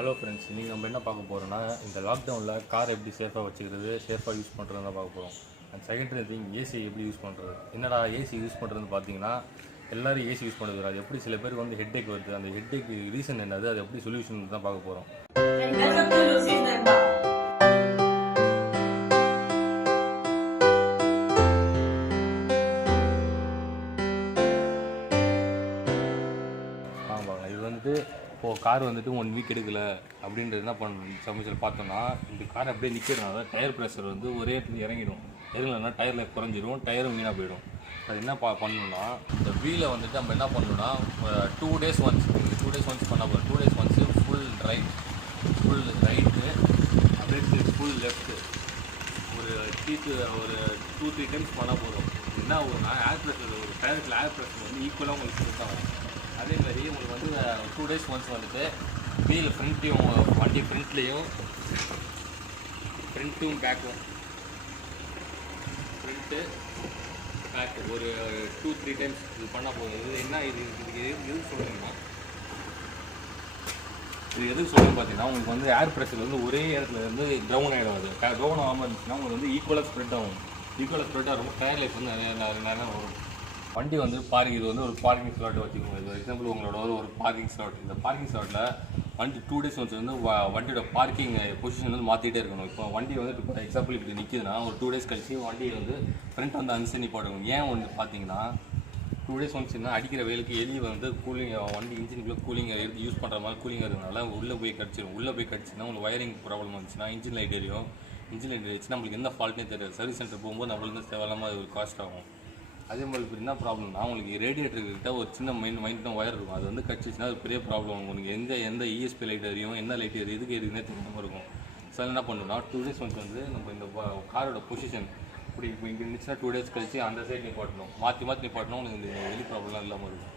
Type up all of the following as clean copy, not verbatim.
Hello friends, நீங்கள் நம்ம என்ன பார்க்க போகிறோன்னா இந்த லாக்டவுனில் கார் எப்படி சேஃபாக வச்சுக்கிறது, சேஃபாக யூஸ் பண்ணுறது தான் பார்க்க போகிறோம். அண்ட் செகண்டரி திங் ஏசி எப்படி யூஸ் பண்ணுறது. என்னடா ஏசி யூஸ் பண்ணுறதுன்னு பார்த்தீங்கன்னா எல்லோரும் ஏசி யூஸ் பண்ணுறது. அது எப்படி சில பேருக்கு வந்து ஹெட்டேக் வருது, அந்த ஹெட்டேக் ரீசன் என்னது, அது எப்படி சொல்யூஷன் தான் பார்க்க போகிறோம். Lucid Nanba. இது வந்துட்டு இப்போது கார் வந்துட்டு 1 வீக் எடுக்கலை அப்படின்றது என்ன பண்ணணும் சமயத்தில் பார்த்தோன்னா, இந்த கார் அப்படியே நிற்கிறதுனால டயர் ப்ரெஷர் வந்து ஒரே இடத்துல இறங்கிடும். இறங்கலைன்னா டயரில் குறைஞ்சிரும், டயரும் வீணாக போயிடும். அது என்ன பண்ணணும்னா, இந்த வீலை வந்துட்டு நம்ம என்ன பண்ணணும்னா 2 days ஒன்ஸ், 2 days ஒன்ஸ் பண்ணால் போதும். 2 days ஒன்ஸு ஃபுல் ரைட்டு, அப்படியே ஃபுல் லெஃப்ட்டு ஒரு 2-3 டைம்ஸ் பண்ணால் போதும். என்ன ஆகும்னா ஏர் ப்ரெஷர், ஒரு டயருக்கு ஏர் ப்ரெஷர் வந்து ஈக்குவலாக உங்களுக்கு கொடுத்தாங்க. அதேமாதிரி உங்களுக்கு வந்து 2 days ஒன்ஸ் வந்துட்டு வீல் ஃப்ரண்ட்லேயும், வண்டி ஃப்ரண்ட்லேயும் பேக்கும், ஃப்ரண்ட்டு பேக்கு ஒரு 2-3 டைம்ஸ் இது பண்ணால் போதும். இது என்ன இதுக்கு எதுக்கு சொல்கிறீங்கன்னா, இது எதுக்கு சொல்லுங்க பார்த்தீங்கன்னா, உங்களுக்கு வந்து ஏர் ப்ரெஷர் வந்து ஒரே இடத்துல இருந்து டவுன் ஆகிடாது. டவுன் ஆகாமல் இருந்துச்சுன்னா உங்களுக்கு வந்து ஈக்குவலாக ஸ்ப்ரெட் ஆகும். ரொம்ப டயர் லைஃப் வந்து நிறைய வரும். வண்டி வந்து இது வந்து ஒரு பார்க்கிங் ஸ்லாட் வச்சுக்கோங்க. இது எக்ஸாம்பிள் உங்களோட ஒரு பார்க்கிங் ஸ்லாட். இந்த பார்க்கிங் ஸ்லாட்டில் வண்டி 2 days ஒன்ஸ் வந்து வண்டியோட பார்க்கிங் பொசிஷன் வந்து மாற்றிட்டே இருக்கணும். இப்போ வண்டி வந்து இப்போ எக்ஸாம்பிள் இப்படி நிற்கிதுன்னா ஒரு 2 days கழிச்சு வண்டியை வந்து ஃப்ரண்ட் வந்து அன்சனி போடணும். ஏன் ஒன்று பார்த்தீங்கன்னா 2 days ஒன்ஸ்னா அடிக்கிற வெயிலுக்கு எலி வந்து கூலிங், வண்டி இன்ஜினுக்குள்ளே கூலிங் எடுத்து யூஸ் பண்ணுற மாதிரி கூலிங் இருக்கிறதுனால உள்ளே போய் கடிச்சிடும். உங்களுக்கு வயரிங் ப்ராப்ளம் வந்துச்சுன்னா இன்ஜின் லைட் எரியும். இன்ஜின் லைட் எரிச்சுன்னா நம்மளுக்கு எந்த ஃபால்ட்னே தெரியாது. சர்வீஸ் சென்டர் போகும்போது நம்மளுக்கு தேவையில்லாமல் ஒரு காஸ்ட் ஆகும். அதே மாதிரி இப்போ என்ன ப்ராப்ளம்னா, உங்களுக்கு ரேடியேட்டர்கிட்ட ஒரு சின்ன மைண்டம் ஒயர் இருக்கும். அது வந்து கடிச்சிச்சுன்னா அது பெரிய ப்ராப்ளம். உங்களுக்கு எந்த இஎஸ்பி லைட் எரியும், என்ன லைட் எரியும், எதுக்கு எதுக்குன்னே தெரியாமல் இருக்கும். ஸோ என்ன பண்ணணும்னா 2 days ஒன்ஸ் வந்து நம்ம இந்த காரோட பொசிஷன் இப்படி இங்கே இருந்துச்சுன்னா 2 days கழிச்சு அந்த சைடு நிப்பாட்டணும். மாற்றி நிப்பாட்டணும். உங்களுக்கு இந்த வெளி ப்ராப்ளம்லாம் இல்லாமல் இருக்கும்.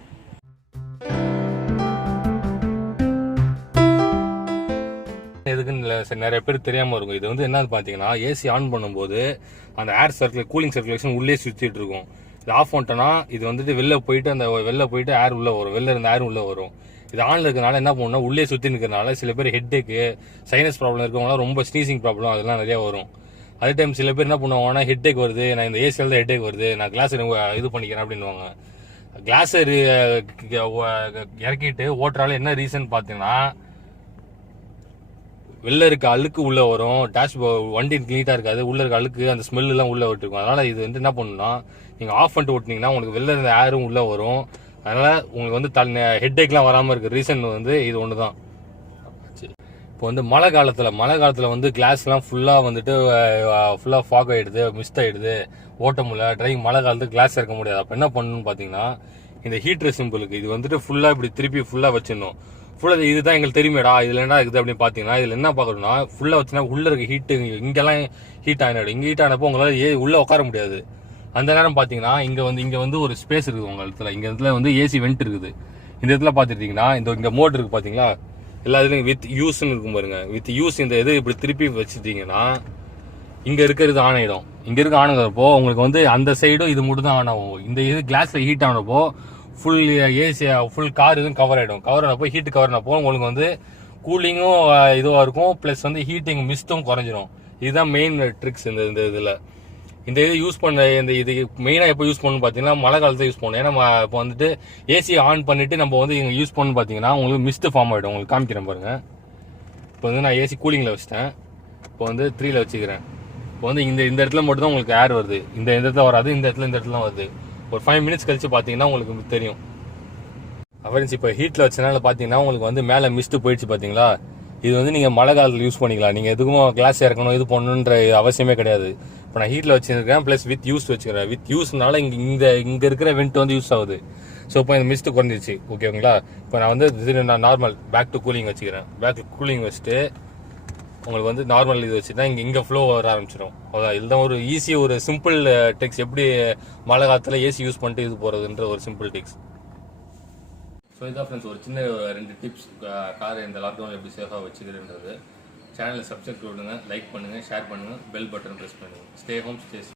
எதுக்குன்னு நிறைய பேர் தெரியாமல் இருக்கும். இது வந்து என்னன்னு பார்த்தீங்கன்னா, ஏசி ஆன் பண்ணும்போது அந்த ஏர் கூலிங் சர்க்குலேஷன் உள்ளே சுற்றிட்டு இருக்கும். இது ஆஃப் பண்ணிட்டோன்னா இது வந்துட்டு வெளில போயிட்டு ஏர் உள்ளே வரும், வெளில இருந்த ஏர் உள்ளே வரும். இது ஆனில் இருக்கிறனால என்ன பண்ணணும்னா, உள்ளே சுற்றி நிற்கிறனால சில பேர் ஹெட்டேக்கு, சைனஸ் ப்ராப்ளம் இருக்கவங்களாம் ரொம்ப ஸ்னீசிங் ப்ராப்ளம் அதெல்லாம் நிறையா வரும். அதே டைம் சில பேர் என்ன பண்ணுவாங்கன்னா, ஹெட்டேக் வருது, நான் இந்த ஏசியில் தான் ஹெட்டேக் வருது, நான் கிளாஸ் இது பண்ணிக்கிறேன் அப்படின்வாங்க. கிளாஸை இறக்கிட்டு ஓட்டுறால என்ன ரீசன் பார்த்தீங்கன்னா, வெளில இருக்க அழுக்கு உள்ளே வரும். வண்டி நீட்டாக இருக்காது, உள்ளே இருக்க அழுக்கு அந்த ஸ்மெல்லாம் உள்ளே விட்டுருக்கும். அதனால் இது வந்து என்ன பண்ணணும்னா, நீங்கள் ஆஃப் பண்ணிட்டு ஓட்டினீங்கன்னா உங்களுக்கு வெளில இருந்த ஏரும் உள்ளே வரும். அதனால் உங்களுக்கு வந்து ஹெட்டேக்லாம் வராமல் இருக்க ரீசன் வந்து இது ஒன்று தான். இப்போ வந்து மழை காலத்தில் வந்து கிளாஸ்லாம் ஃபுல்லாக ஃபாக் ஆகிடுது, மிஸ்ட் ஆகிடுது, ஓட்ட முடியல. டிரைவிங் மழை காலத்துக்கு கிளாஸ் இறக்க முடியாது. அப்போ என்ன பண்ணணும்னு பார்த்தீங்கன்னா, இந்த ஹீட்டர் சிம்பிளுக்கு இது வந்துட்டு ஃபுல்லாக இப்படி திருப்பி ஃபுல்லாக வச்சிடணும். ஃபுல்லாக இதுதான் எங்களுக்கு தெரியுமேடா, இதில் என்ன இருக்குது அப்படின்னு பார்த்தீங்கன்னா, இதில் என்ன பார்க்கணும்னா, ஃபுல்லாக வச்சுன்னா உள்ளே இருக்க ஹீட்டு இங்கெல்லாம் ஹீட் ஆகிடும். இங்கே ஹீட் ஆனப்போ உங்களால் உள்ளே உட்கார முடியாது. அந்த நேரம் பார்த்தீங்கன்னா இங்கே வந்து ஒரு ஸ்பேஸ் இருக்குது உங்கள் இடத்துல. இங்கே இடத்துல வந்து ஏசி வெண்ட் இருக்குது. இந்த இடத்துல பார்த்துட்டீங்கன்னா இங்கே மோட் இருக்குது பார்த்தீங்களா, எல்லா இதுலையும் வித் யூஸ்ன்னு இருக்கும் பாருங்க. வித் யூஸ் இந்த இது இப்படி திருப்பி வச்சுட்டீங்கன்னா இங்கே இருக்கிறது ஆன் ஆகிடும். இங்கே இருக்க ஆன் ஆகிறப்போ உங்களுக்கு வந்து அந்த சைடும் இது மட்டும் தான் ஆன் ஆகும். இந்த இது கிளாஸில் ஹீட் ஆனப்போ ஃபுல் ஏசி ஃபுல் கார் இதுவும் கவர் ஆனப்போ ஹீட்டு கவர் ஆனப்போ உங்களுக்கு வந்து கூலிங்கும் இதுவாக இருக்கும், ப்ளஸ் வந்து ஹீட்டிங் மிஸ்டும் குறைஞ்சிரும். இதுதான் மெயின் ட்ரிக்ஸ் இந்த இதில். இந்த இது யூஸ் பண்ண இது மெயினாக எப்போ யூஸ் பண்ணணும்னு பார்த்தீங்கன்னா, மழை காலத்தில் யூஸ் பண்ணணும். ஏன்னா இப்போ வந்துட்டு ஏசி ஆன் பண்ணிட்டு நம்ம வந்து இங்கே யூஸ் பண்ணணும்னு பார்த்தீங்கன்னா உங்களுக்கு மிஸ்ட் ஃபார்ம் ஆகிடும். உங்களுக்கு காமிக்கிறேன் பாருங்க. இப்போ வந்து நான் ஏசி கூலிங்கில் வச்சுட்டேன், இப்போ வந்து 3ல் வச்சுக்கிறேன். இப்போ வந்து இந்த இடத்துல மட்டும் தான் உங்களுக்கு ஏர் வருது, இந்த இடத்துல வராது, இந்த இடத்துல வருது. ஒரு 5 minutes கழிச்சு பார்த்தீங்கன்னா உங்களுக்கு தெரியும். அப்புறம் இப்போ ஹீட்டில் வச்சனால பார்த்தீங்கன்னா உங்களுக்கு வந்து மேலே மிஸ்ட்டு போயிடுச்சு பார்த்தீங்களா. இது வந்து நீங்கள் மழை காலத்தில் யூஸ் பண்ணிக்கலாம். நீங்கள் எதுக்கும் கிளாஸ் இறக்கணும் இது பண்ணணுன்ற அவசியமே கிடையாது. இப்போ நான் ஹீட்டில் வச்சுருக்கேன், ப்ளஸ் வித் யூஸ் வச்சுக்கிறேன். வித் யூஸ்னால இங்கே இருக்கிற வெண்ட் வந்து யூஸ் ஆகுது. ஸோ இப்போ இந்த மிஸ்ட்டு குறைஞ்சிச்சு. ஓகேங்களா. இப்போ நான் வந்து நார்மல் பேக் டு கூலிங் வச்சுக்கிறேன். பேக் டு கூலிங் வச்சுட்டு உங்களுக்கு வந்து நார்மல் இது வச்சுன்னா இங்கே ஃப்ளோ வர ஆரம்பிச்சிடும். அதான் இதுதான் ஒரு ஈஸி ஒரு சிம்பிள் டெக்ஸ். எப்படி மழை காலத்தில் ஏசி யூஸ் பண்ணிட்டு இது போகிறதுன்ற ஒரு சிம்பிள் டெக்ஸ். ஸோ இதான் ஃப்ரெண்ட்ஸ், ஒரு சின்ன 2 டிப்ஸ் கார் இந்த லாக்டவுன் எப்படி சேஃபாக வச்சுக்கிறதுன்றது. சேனலை சப்ஸ்கிரைப் பண்ணுங்கள், லைக் பண்ணுங்கள், ஷேர் பண்ணுங்கள், பெல் பட்டன் ப்ரெஸ் பண்ணுங்கள். Stay home, stay safe.